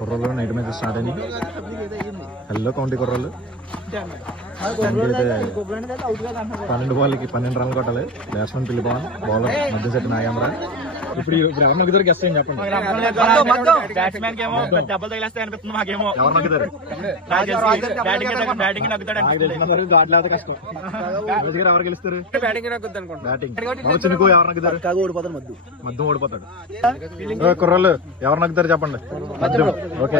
కుర్రోళ్ళు night match start అయినాయి. Hello county కుర్రోళ్ళు 12 బాల్కి 12 రన్లు కొట్టాలి. బ్యాట్స్మెన్ పిల్లి పవన్, బౌలర్ మధ్య సెట్ నాగేంద్ర. ఇప్పుడు ఎవరు నగ్గుతారు గెస్ట్ ఏం చెప్పండి. కష్టం ఎవరు గెలుస్తారు? చినుకు ఎవరు నగ్గుతారు? మధ్య ఓడిపోతాడు. కుర్రోళ్ళు ఎవరు నగ్గుతారు చెప్పండి. ఓకే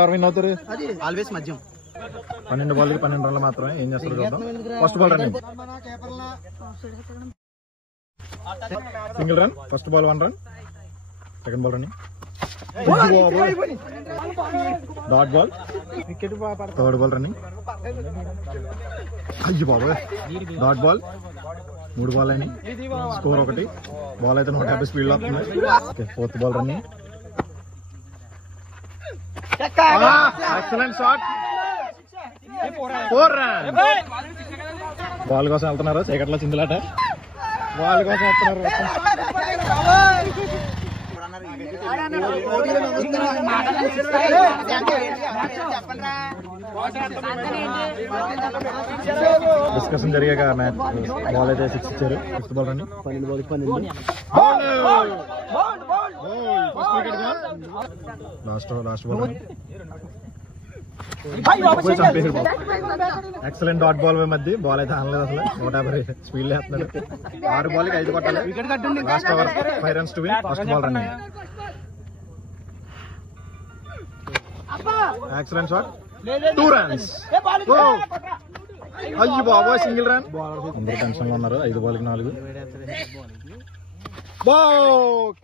ఎవరు విన్ అవుతారు? 12 బాల్కి 12 రన్లు మాత్రమే. ఏం చేస్తారు చూద్దాం. First ball running, single run. First ball 1 run. Second ball running, dot ball. Third ball running, అయ్యి బాబు డాట్ బాల్. 3 బాల్ అయినాయి. స్కోర్ 1. బాల్ అయితే 150 స్పీడ్ లో వస్తుంది. Fourth ball running, excellent shot. 4 run. Ball కోసం వెళ్తున్నారు. చీకట్లో చిందులాట. బాల్ కోసం వెళ్తున్నారు. డిస్కషన్ జరిగాక మ్యాచ్ బాల్ అయితే 6 ఇచ్చారు. 6th ball running, last ball excellent dot ball మధ్య. బాల్ అయితే ఆనలేదు అసలు. 150 స్పీడ్ వేస్తున్నాడు. 6 బాల్కి 5 కొట్టాలి. Last over 5 runs to win. First ball running, excellent shot. 2 runs. అయ్యి బాబా సింగిల్ రన్. అందరూ టెన్షన్ లో ఉన్నారు. 5 బాల్కి 4.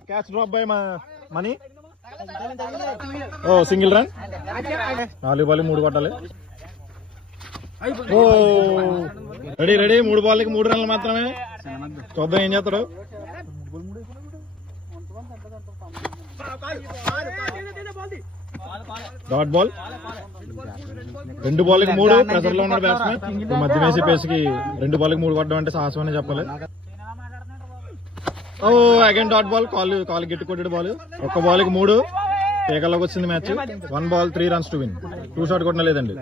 Catch drop by money. Single run. 4 బాల్కి 3 కొట్టాలి. రెడీ 3 బాల్కి 3 రన్లు మాత్రమే. చూద్దాం ఏం చేస్తాడు. Dot ball. 2 బాల్కి 3. ప్రెషర్ లో ఉన్నాడు బ్యాట్స్మెన్. మధ్య వేసి పేస్కి 2 బాల్కి 3 కొట్టడం అంటే సాహసం అని చెప్పాలి. Again dot ball. కాలు గట్టి కొట్టాడు బాల్. 1 బాల్కి 3. పేకల్లోకి వచ్చింది match. 1 ball 3 runs to win. 2 shot కొట్టిన లేదండి.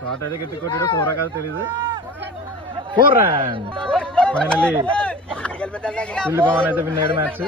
షాట్ అయితే గట్టి కొట్టాడు. 4 కాదు తెలీదు. 4 రన్. ఫైనల్లీ పిల్లి పవన్ అయితే విన్ అయ్యాడు మ్యాచ్.